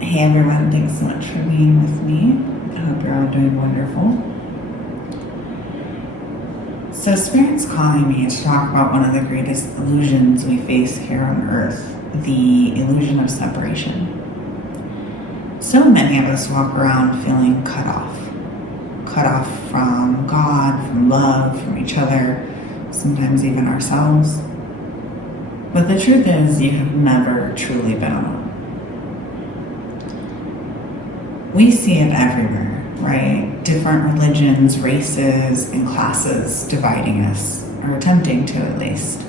Hey everyone, thanks so much for being with me. I hope you're all doing wonderful. So Spirit's calling me to talk about one of the greatest illusions we face here on earth, the illusion of separation. So many of us walk around feeling cut off from God, from love, from each other, sometimes even ourselves. But the truth is, you have never truly been alone. We see it everywhere, right? Different religions, races, and classes dividing us, or attempting to at least.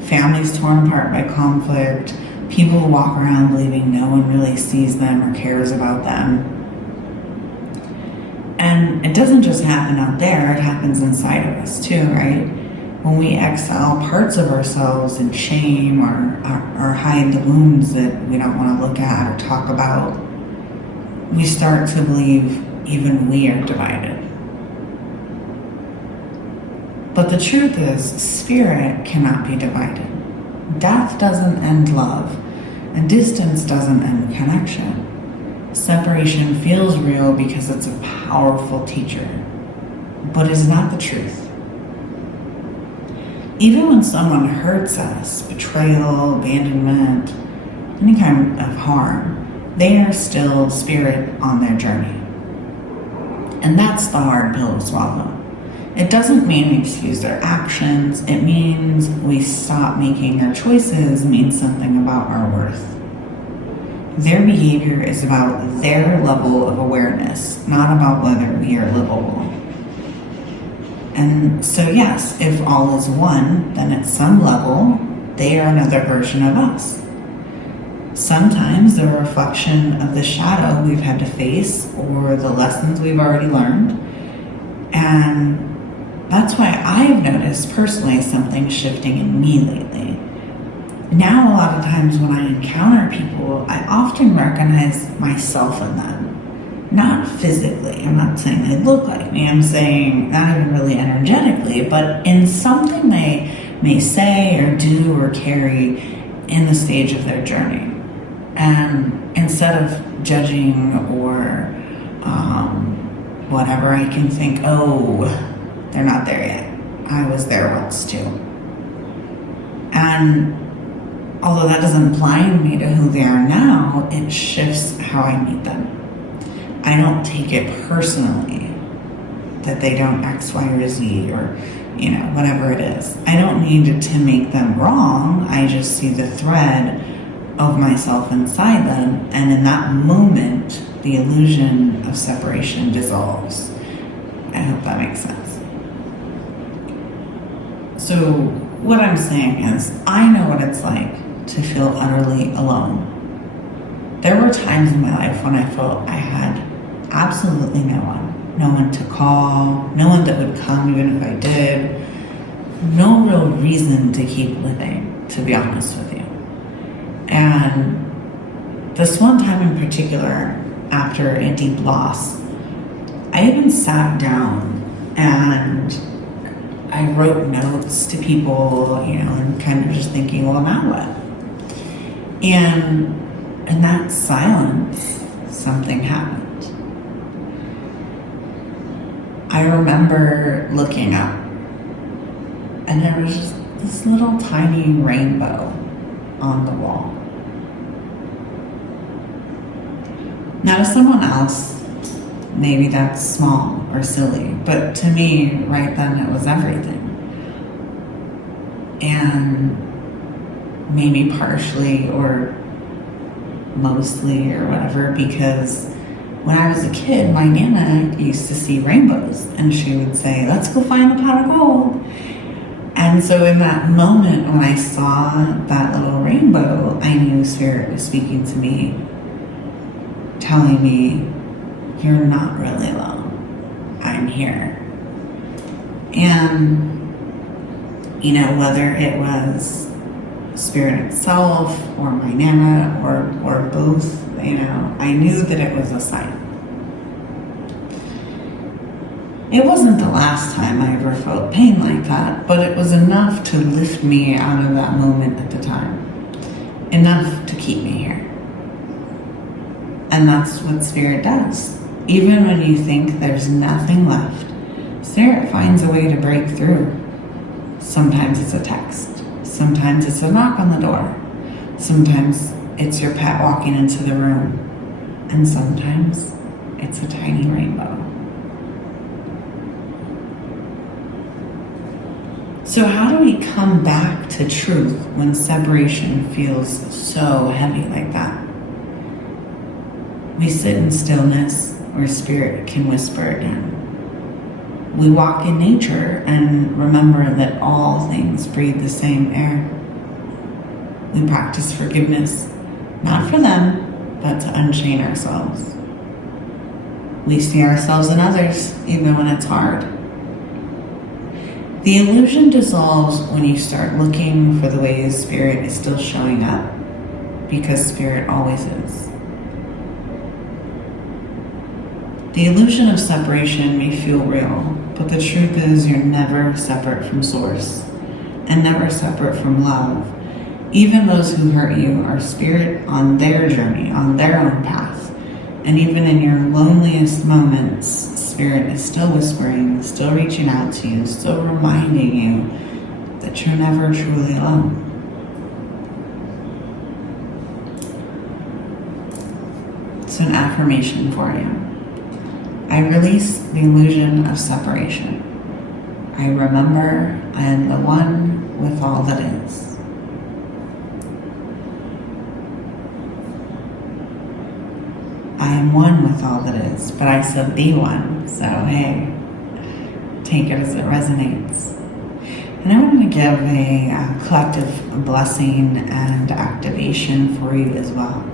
Families torn apart by conflict, people who walk around believing no one really sees them or cares about them. And it doesn't just happen out there, it happens inside of us too, right? When we exile parts of ourselves in shame or hide the wounds that we don't want to look at or talk about, we start to believe even we are divided. But the truth is, spirit cannot be divided. Death doesn't end love, and distance doesn't end connection. Separation feels real because it's a powerful teacher, but is not the truth. Even when someone hurts us, betrayal, abandonment, any kind of harm, they are still spirit on their journey. And that's the hard pill to swallow. It doesn't mean we excuse their actions. It means we stop making their choices mean something about our worth. Their behavior is about their level of awareness, not about whether we are livable. And so yes, if all is one, then at some level, they are another version of us. Sometimes they're a reflection of the shadow we've had to face or the lessons we've already learned. And that's why I've noticed personally something shifting in me lately. Now, a lot of times when I encounter people, I often recognize myself in them. Not physically. I'm not saying they look like me. I'm saying not even really energetically, but in something they may say or do or carry in the stage of their journey. And instead of judging or whatever, I can think, oh, they're not there yet. I was there once too. And although that doesn't blind me to who they are now, it shifts how I meet them. I don't take it personally that they don't X, Y, or Z or, whatever it is. I don't need to make them wrong. I just see the thread of myself inside them, and in that moment, the illusion of separation dissolves. I hope that makes sense. So what I'm saying is, I know what it's like to feel utterly alone. There were times in my life when I felt I had absolutely no one to call, no one that would come even if I did, no real reason to keep living, to be honest with you. And this one time in particular, after a deep loss, I even sat down and I wrote notes to people, and kind of just thinking, well, now what? And in that silence, something happened. I remember looking up, and there was just this little tiny rainbow on the wall. Now, to someone else, maybe that's small or silly, but to me, right then, it was everything. And maybe partially or mostly or whatever, because when I was a kid, my Nana used to see rainbows, and she would say, let's go find the pot of gold. And so in that moment when I saw that little rainbow, I knew Spirit was speaking to me, telling me, you're not really alone. I'm here. And, whether it was Spirit itself or my Nana or both, I knew that it was a sign. It wasn't the last time I ever felt pain like that, but it was enough to lift me out of that moment at the time. Enough to keep me here. And that's what Spirit does. Even when you think there's nothing left, Spirit finds a way to break through. Sometimes it's a text. Sometimes it's a knock on the door. Sometimes it's your pet walking into the room. And sometimes it's a tiny rainbow. So how do we come back to truth when separation feels so heavy like that? We sit in stillness where Spirit can whisper again. We walk in nature and remember that all things breathe the same air. We practice forgiveness, not for them, but to unchain ourselves. We see ourselves in others, even when it's hard. The illusion dissolves when you start looking for the ways Spirit is still showing up, because Spirit always is. The illusion of separation may feel real, but the truth is you're never separate from Source, and never separate from love. Even those who hurt you are Spirit on their journey, on their own path. And even in your loneliest moments, Spirit is still whispering, still reaching out to you, still reminding you that you're never truly alone. It's an affirmation for you. I release the illusion of separation. I remember I am the one with all that is. I am one with all that is, but I said the one, so hey, take it as it resonates. And I want to give a collective blessing and activation for you as well.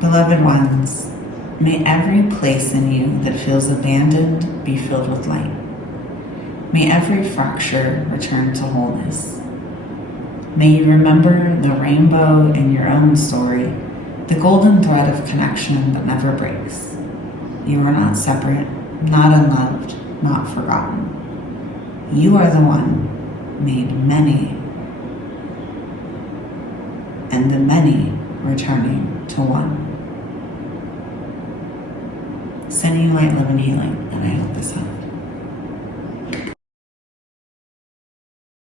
Beloved ones, may every place in you that feels abandoned be filled with light. May every fracture return to wholeness. May you remember the rainbow in your own story, the golden thread of connection that never breaks. You are not separate, not unloved, not forgotten. You are the one made many, and the many returning to one. Sending you light, love, and healing, and I hope this helps.